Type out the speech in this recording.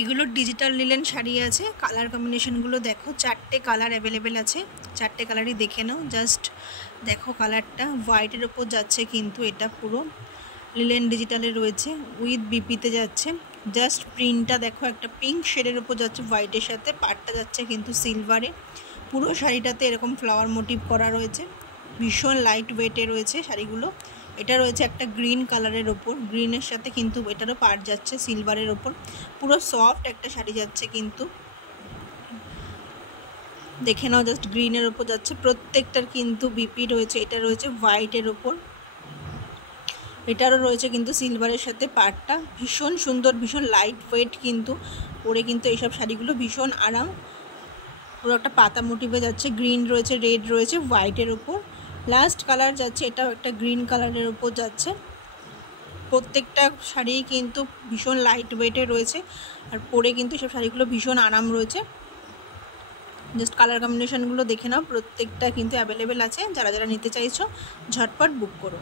এগুলো digital linen sari আছে। Colour কম্বিনেশনগুলো দেখো, 4টে কালার অ্যাভেলেবেল আছে। 4টে কালারই দেখে নাও। জাস্ট দেখো কালারটা হোয়াইটের ওপর যাচ্ছে, কিন্তু এটা পুরো লিলেন ডিজিটালে রয়েছে, উইথ বিপিতে যাচ্ছে। জাস্ট প্রিন্টটা দেখো, একটা পিঙ্ক শেডের ওপর যাচ্ছে হোয়াইটের সাথে, পাড়টা যাচ্ছে কিন্তু সিলভারে। পুরো শাড়িটাতে এরকম ফ্লাওয়ার মোটিভ করা রয়েছে, ভীষণ লাইট ওয়েটে রয়েছে শাড়িগুলো। এটা রয়েছে একটা গ্রিন কালারের ওপর, গ্রিনের সাথে কিন্তু এটারও পাড় যাচ্ছে সিলভারের ওপর। পুরো সফট একটা শাড়ি যাচ্ছে, কিন্তু দেখে নাও জাস্ট গ্রিনের ওপর যাচ্ছে। প্রত্যেকটার কিন্তু বিপি রয়েছে। এটা রয়েছে হোয়াইটের ওপর, এটারও রয়েছে কিন্তু সিলভারের সাথে পাড়টা। ভীষণ সুন্দর, ভীষণ লাইট ওয়েট, কিন্তু পরে কিন্তু এইসব শাড়িগুলো ভীষণ আরাম। পুরো একটা পাতা মোটিভে যাচ্ছে, গ্রিন রয়েছে, রেড রয়েছে, হোয়াইটের ওপর। লাস্ট কালার যাচ্ছে, এটাও একটা গ্রিন কালারের ওপর যাচ্ছে। প্রত্যেকটা শাড়ি কিন্তু ভীষণ লাইট ওয়েটে রয়েছে, আর পরে কিন্তু সব শাড়িগুলো ভীষণ আরাম রয়েছে। জাস্ট কালার কম্বিনেশনগুলো দেখে নাও, প্রত্যেকটা কিন্তু অ্যাভেলেবেল আছে। যারা যারা নিতে চাইছো ঝটপট বুক করো।